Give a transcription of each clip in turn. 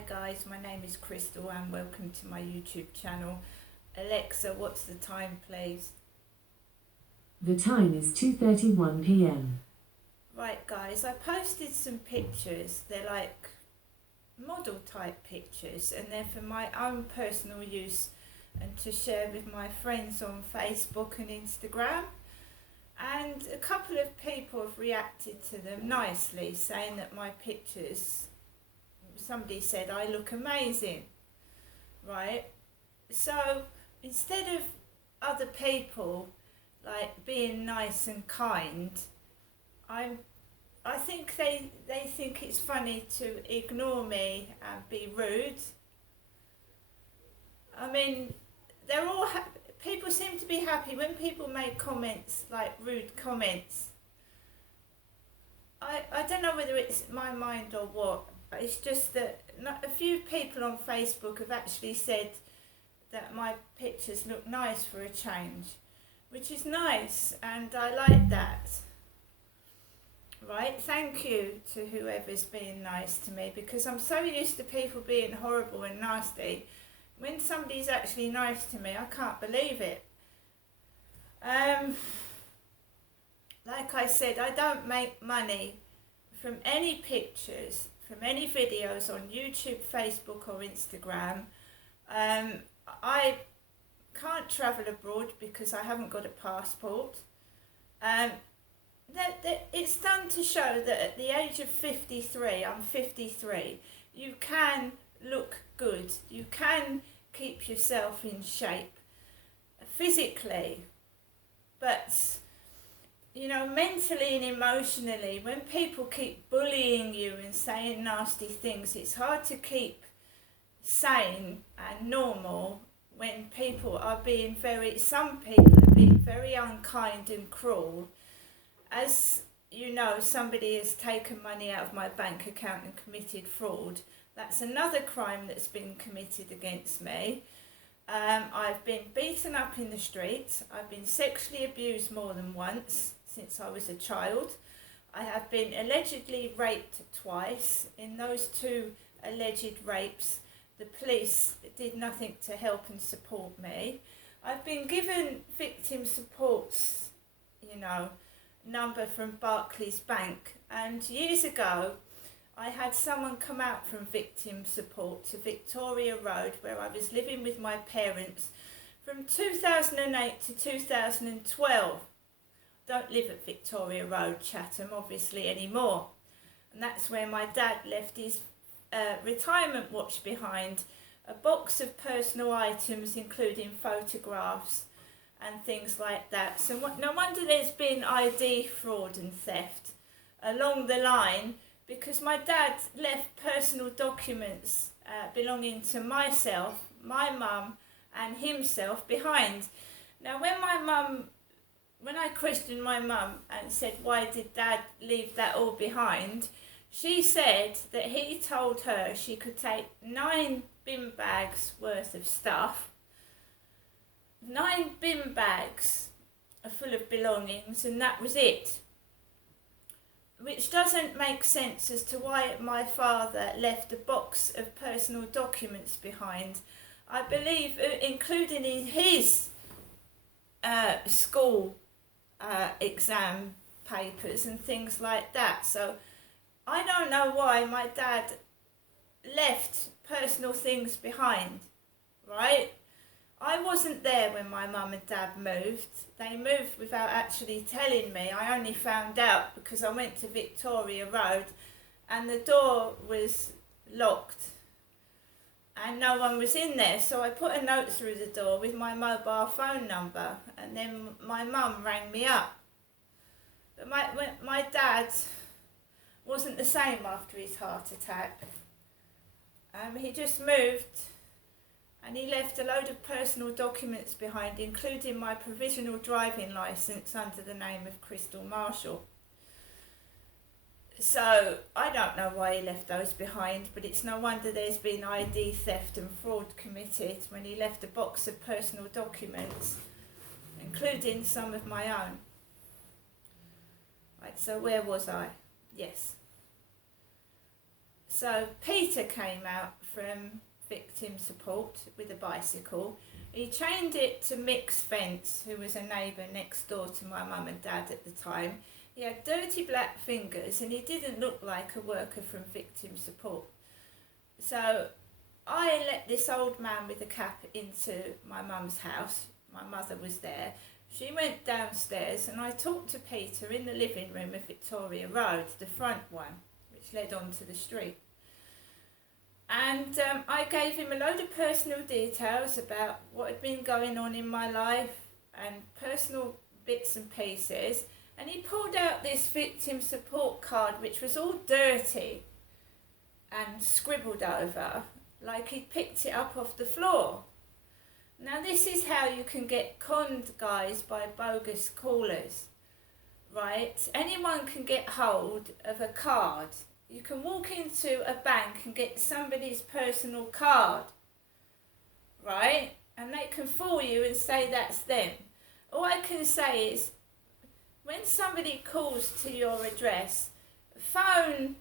Hi guys, my name is Crystal and welcome to my YouTube channel. Alexa, what's the time please? The time is 2:31 p.m. Right guys, I posted some pictures. They're like model type pictures and they're for my own personal use and to share with my friends on Facebook and Instagram. And a couple of people have reacted to them nicely, saying that my pictures, somebody said I look amazing, right? So instead of other people like being nice and kind, I think they think it's funny to ignore me and be rude. I mean, they're all people seem to be happy when people make comments like rude comments. I don't know whether it's my mind or what. It's just that a few people on Facebook have actually said that my pictures look nice for a change, which is nice, and I like that. Right, thank you to whoever's being nice to me, because I'm so used to people being horrible and nasty. When somebody's actually nice to me, I can't believe it. Like I said, I don't make money from any pictures, from any videos on YouTube, Facebook or Instagram. I can't travel abroad because I haven't got a passport. It's done to show that at the age of 53, I'm 53, you can look good, you can keep yourself in shape physically, but you know, mentally and emotionally, when people keep bullying you and saying nasty things, it's hard to keep sane and normal when some people are being very unkind and cruel. As you know, somebody has taken money out of my bank account and committed fraud. That's another crime that's been committed against me. I've been beaten up in the streets. I've been sexually abused more than once since I was a child. I have been allegedly raped twice. In those two alleged rapes, the police did nothing to help and support me. I've been given victim supports, number from Barclays Bank, and years ago I had someone come out from victim support to Victoria Road, where I was living with my parents from 2008 to 2012. Don't live at Victoria Road, Chatham, obviously, anymore. And that's where my dad left his retirement watch behind, a box of personal items including photographs and things like that. So no wonder there's been ID fraud and theft along the line, because my dad left personal documents belonging to myself, my mum and himself behind. Now when I questioned my mum and said, why did dad leave that all behind, she said that he told her she could take 9 bin bags worth of stuff. 9 bin bags are full of belongings, and that was it. Which doesn't make sense as to why my father left a box of personal documents behind. I believe including in his school exam papers and things like that. So I don't know why my dad left personal things behind, right? I wasn't there when my mum and dad moved. They moved without actually telling me. I only found out because I went to Victoria Road and the door was locked and no one was in there. So I put a note through the door with my mobile phone number, and then my mum rang me up. But my dad wasn't the same after his heart attack. He just moved, and he left a load of personal documents behind, including my provisional driving licence under the name of Crystal Marshall. So I don't know why he left those behind, but it's no wonder there's been ID theft and fraud committed when he left a box of personal documents, including some of my own. Right, so where was I? Yes. So Peter came out from victim support with a bicycle. He chained it to Mick Spence, who was a neighbour next door to my mum and dad at the time. He had dirty black fingers and he didn't look like a worker from victim support. So I let this old man with a cap into my mum's house. My mother was there. She went downstairs and I talked to Peter in the living room of Victoria Road, the front one, which led onto the street. And I gave him a load of personal details about what had been going on in my life and personal bits and pieces. And he pulled out this victim support card, which was all dirty and scribbled over, like he'd picked it up off the floor. Now this is how you can get conned, guys, by bogus callers, right? Anyone can get hold of a card. You can walk into a bank and get somebody's personal card, right? And they can fool you and say that's them. All I can say is, when somebody calls to your address, phone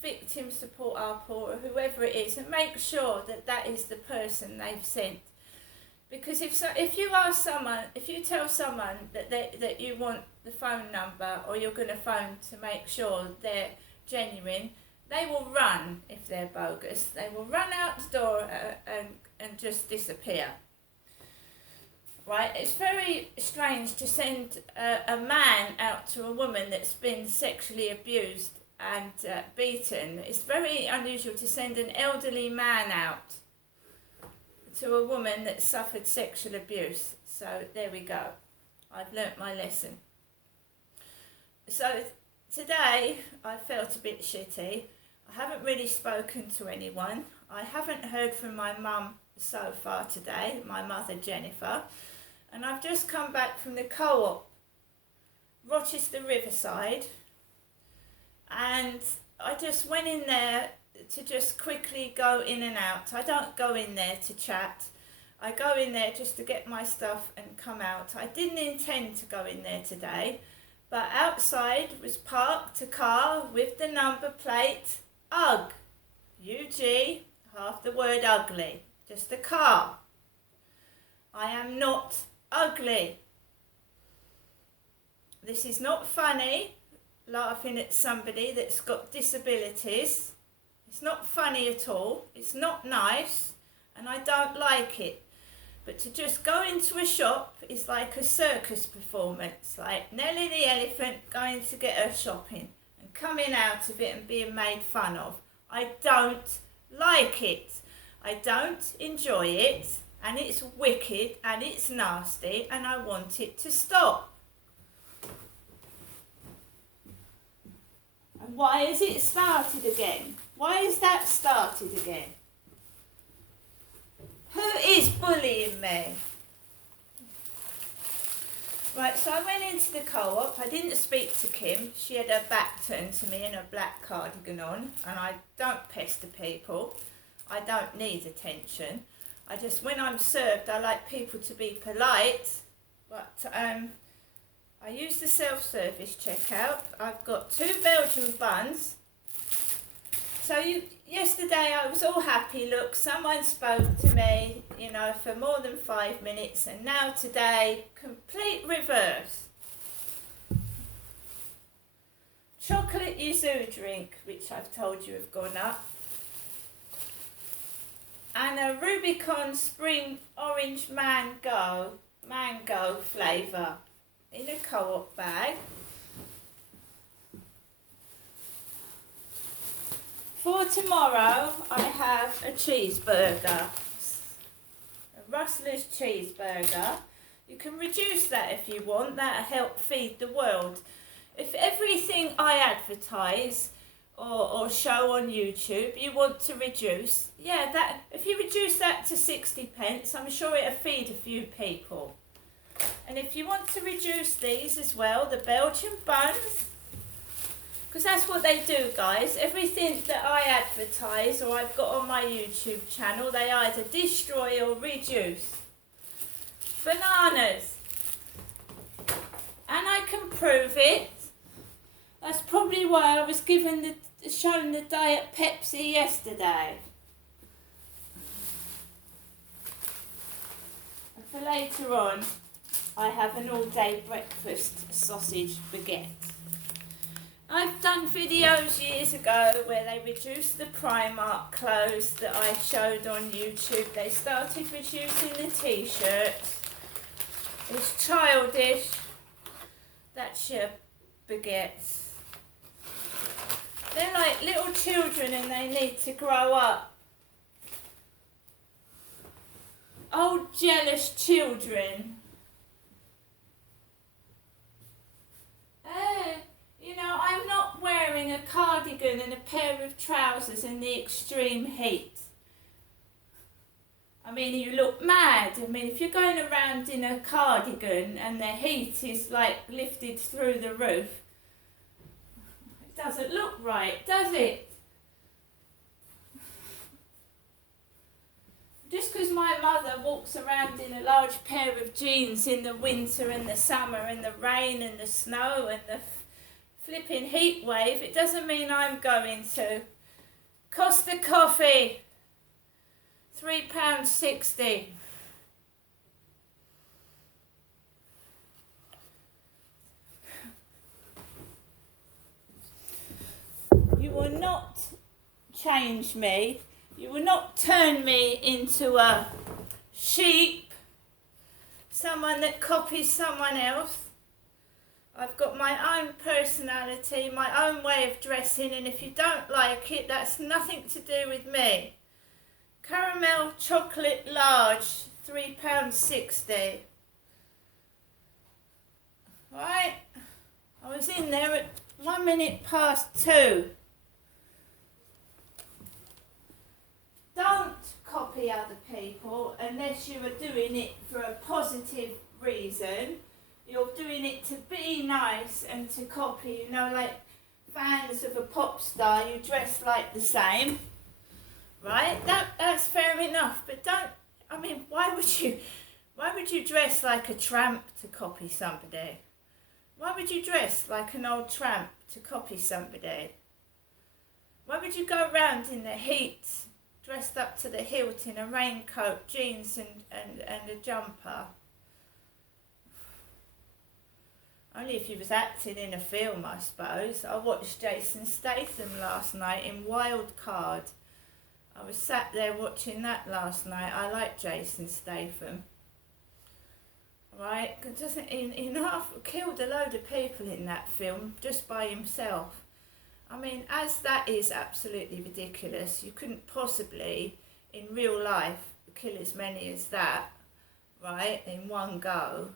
victim support up or whoever it is and make sure that that is the person they've sent. Because if you tell someone that you want the phone number or you're going to phone to make sure they're genuine, they will run. If they're bogus, they will run out the door and just disappear. Right? It's very strange to send a man out to a woman that's been sexually abused and beaten. It's very unusual to send an elderly man out to a woman that suffered sexual abuse. So there we go. I've learnt my lesson. So today I felt a bit shitty. I haven't really spoken to anyone. I haven't heard from my mum so far today, my mother Jennifer. And I've just come back from the co-op, Rochester Riverside. And I just went in there to just quickly go in and out. I don't go in there to chat. I go in there just to get my stuff and come out. I didn't intend to go in there today, but outside was parked a car with the number plate UG. UG, half the word ugly. Just a car. I am not ugly. This is not funny, laughing at somebody that's got disabilities. It's not funny at all. It's not nice, and I don't like it. But to just go into a shop is like a circus performance, like Nellie the elephant going to get her shopping and coming out of it and being made fun of. I don't like it. I don't enjoy it, and it's wicked and it's nasty, and I want it to stop. And why has it started again? Why is that started again? Who is bullying me? Right, so I went into the co-op. I didn't speak to Kim. She had her back turned to me and a black cardigan on, and I don't pester people. I don't need attention. I just, when I'm served, I like people to be polite. But I use the self-service checkout. I've got 2 Belgian buns. So yesterday I was all happy. Look, someone spoke to me, for more than 5 minutes, and now today, complete reverse. Chocolate yuzu drink, which I've told you have gone up, and a Rubicon Spring Orange Mango flavour in a co-op bag. For tomorrow, I have a cheeseburger, a Rustler's cheeseburger. You can reduce that if you want. That'll help feed the world. If everything I advertise or show on YouTube you want to reduce, if you reduce that to 60 pence, I'm sure it'll feed a few people. And if you want to reduce these as well, the Belgian buns, because that's what they do, guys. Everything that I advertise or I've got on my YouTube channel, they either destroy or reduce. Bananas. And I can prove it. That's probably why I was shown the Diet Pepsi yesterday. for later on, I have an all-day breakfast sausage baguette. I've done videos years ago where they reduced the Primark clothes that I showed on YouTube. They started reducing the t-shirts. It's childish. That's your baguettes. They're like little children and they need to grow up. Oh, jealous children. You know, I'm not wearing a cardigan and a pair of trousers in the extreme heat. I mean, you look mad. I mean, if you're going around in a cardigan and the heat is like lifted through the roof, it doesn't look right, does it? Just because my mother walks around in a large pair of jeans in the winter and the summer and the rain and the snow and the flipping heat wave, it doesn't mean I'm going to. Costa coffee, £3.60. You will not change me. You will not turn me into a sheep, someone that copies someone else. I've got my own personality, my own way of dressing, and if you don't like it, that's nothing to do with me. Caramel chocolate large, £3.60. Right? I was in there at 2:01. Don't copy other people unless you are doing it for a positive reason. You're doing it to be nice and to copy, you know, like fans of a pop star, you dress like the same, right? That's fair enough, but don't, I mean, why would you dress like a tramp to copy somebody? Why would you dress like an old tramp to copy somebody? Why would you go around in the heat, dressed up to the hilt in a raincoat, jeans and a jumper? Only if you was acting in a film, I suppose. I watched Jason Statham last night in Wild Card. I was sat there watching that last night. I like Jason Statham. Right? Doesn't he killed a load of people in that film just by himself. I mean, as that is absolutely ridiculous, you couldn't possibly, in real life, kill as many as that, right, in one go.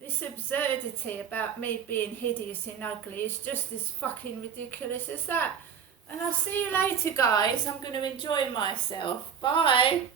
This absurdity about me being hideous and ugly is just as fucking ridiculous as that. And I'll see you later, guys. I'm going to enjoy myself. Bye.